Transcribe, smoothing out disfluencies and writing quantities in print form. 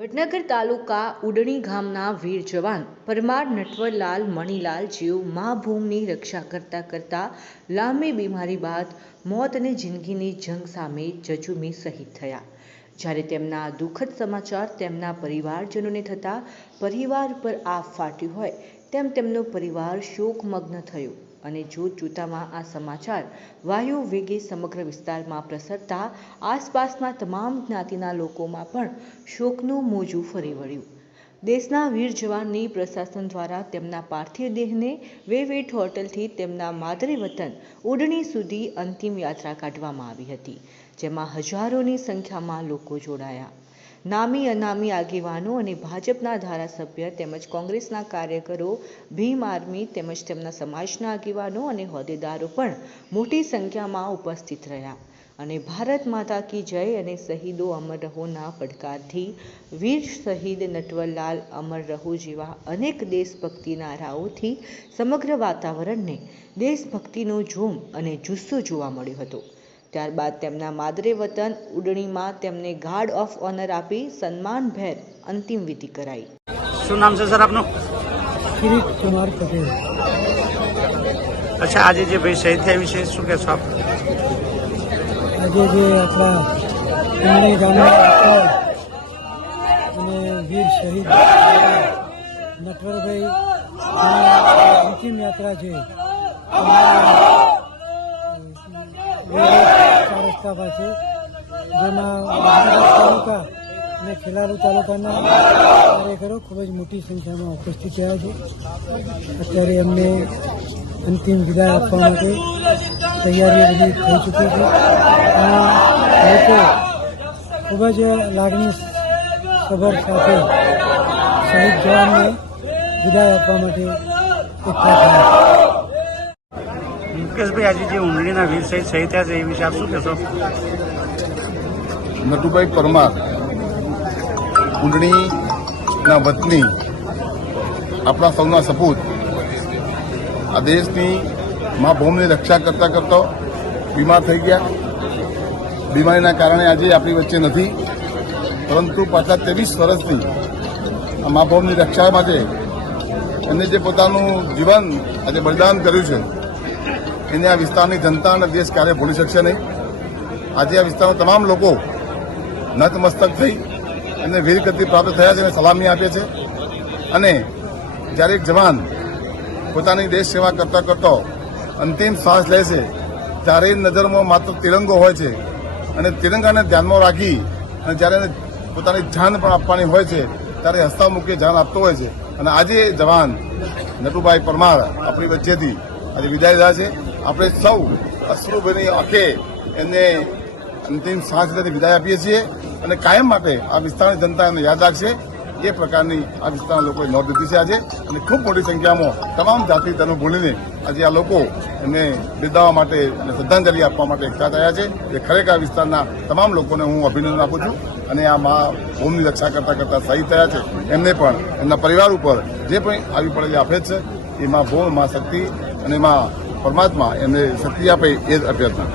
વડનગર તાલુકા ઉડણી ગામના વીર જવાન પરમાર નટવરલાલ મણીલાલ જેઓ મા ભૂમની રક્ષા કરતા લાંબી બીમારી બાદ મોત અને જિંદગીની જંગ સામે જજુમી શહીદ થયા। જ્યારે તેમના દુઃખદ સમાચાર તેમના પરિવારજનોને થતાં પરિવાર પર આફ ફાટ્યું હોય તેમ તેમનો પરિવાર શોકમગ્ન થયો અને જોતજોતામાં આ સમાચાર વાયુ વેગે સમગ્ર વિસ્તારમાં પ્રસરતા આસપાસના તમામ જ્ઞાતિના લોકોમાં પણ શોકનું મોજું ફરી વળ્યું। દેશના વીર જવાનની પ્રશાસન દ્વારા તેમના પાર્થિવ દેહને વેવેટ હોટલથી તેમના માદરે વતન ઉડણી સુધી અંતિમ યાત્રા કાઢવામાં આવી હતી, જેમાં હજારોની સંખ્યામાં લોકો જોડાયા। નામી અનામી આગેવાનો અને ભાજપના ધારાસભ્ય તેમજ કોંગ્રેસના કાર્યકરો, ભીમ આર્મી તેમજ તેમના સમાજના આગેવાનો અને હોદ્દેદારો પણ મોટી સંખ્યામાં ઉપસ્થિત રહ્યા અને ભારત માતા કી જય અને શહીદો અમર રહોના પડકારથી વીર શહીદ નટવરલાલ અમર રહો જેવા અનેક દેશભક્તિ નારાઓથી સમગ્ર વાતાવરણને દેશભક્તિનો જોમ અને જુસ્સો જોવા મળ્યો હતો। ત્યારબાદ તેમના માદરે વતન ઉડણીમાં તેમને ગાર્ડ ઓફ ઓનર આપી સન્માનભેર અંતિમ વિધિ કરાઈ। શું નામ છે સર આપનું? કિરીટ કુમાર પટેલ। અચ્છા, આજે જે ભાઈ શહીદ થયા વિશે શું કહેશો આપ? આજે જે આપણા ઉડણી ગામના અને વીર શહીદ નટવરભાઈ અંતિમ યાત્રા છે રસ્તા પાસે, જેમાં તાલુકા અને ખેલારુ તાલુકાના કાર્યકરો ખૂબ જ મોટી સંખ્યામાં ઉપસ્થિત થયા છે। અત્યારે એમને અંતિમ વિદાય આપવા માટે તૈયારીઓ બધી થઈ ચૂકી છે અને લોકો ખૂબ જ લાગણી સભર સાથે શહીદ જવાનને વિદાય આપવા માટે એકઠા થયા છે। મુકેશભાઈ, આજે જે ઉંડણીના વીર શહીદ થયા છે એ વિશે આપ શું કહેશો? નટુભાઈ પરમાર ઉંડણીના વતની, આપણા સૌના સપૂત, આ દેશની મા ભૂમિની રક્ષા કરતા બીમાર થઈ ગયા। બીમારીના કારણે આજે આપણી વચ્ચે નથી, પરંતુ પાછલા 23 વર્ષથી આ મા ભૂમિની રક્ષા માટે એમને જે પોતાનું જીવન આજે બલિદાન કર્યું છે એને આ વિસ્તારની જનતા અને દેશ ક્યારે ભૂલી શકશે નહીં। આજે આ વિસ્તારના તમામ લોકો નતમસ્તક થઈ એમને વીરગતિ પ્રાપ્ત થયા છે અને સલામી આપે છે। અને જ્યારે એક જવાન પોતાની દેશ સેવા કરતા અંતિમ શ્વાસ લે છે ત્યારે નજરમાં માત્ર તિરંગો હોય છે અને તિરંગાને ધ્યાનમાં રાખી અને જ્યારે એને પોતાની જાન પણ આપવાની હોય છે ત્યારે હસતા મૂકી જાન આપતો હોય છે। અને આજે જવાન નટુભાઈ પરમાર આપણી વચ્ચેથી આજે વિદાય લીધા છે। આપણે સૌ અશ્રુભરી આંખે એમને અંતિમ શ્વાસ લેતી વિદાય આપીએ છીએ અને કાયમ માટે આ વિસ્તારની જનતા એમને યાદ રાખશે એ પ્રકારની આ વિસ્તારના લોકોએ નોંધ લીધી છે આજે। અને ખૂબ મોટી સંખ્યામાં તમામ જાતિ ધર્મ ભૂલીને આજે આ લોકો એમને બિરદાવવા માટે અને શ્રદ્ધાંજલિ આપવા માટે એકઠા થયા છે। એ ખરેખર આ વિસ્તારના તમામ લોકોને હું અભિનંદન આપું છું અને આ મા ભૂમિની રક્ષા કરતા શહીદ થયા છે એમને પણ એમના પરિવાર ઉપર જે પણ આવી પડેલી આફત છે એ મા ભૂમ, મા શક્તિ અને મા પરમાત્મા એમને શક્તિ આપે એ જ અભ્યર્થના।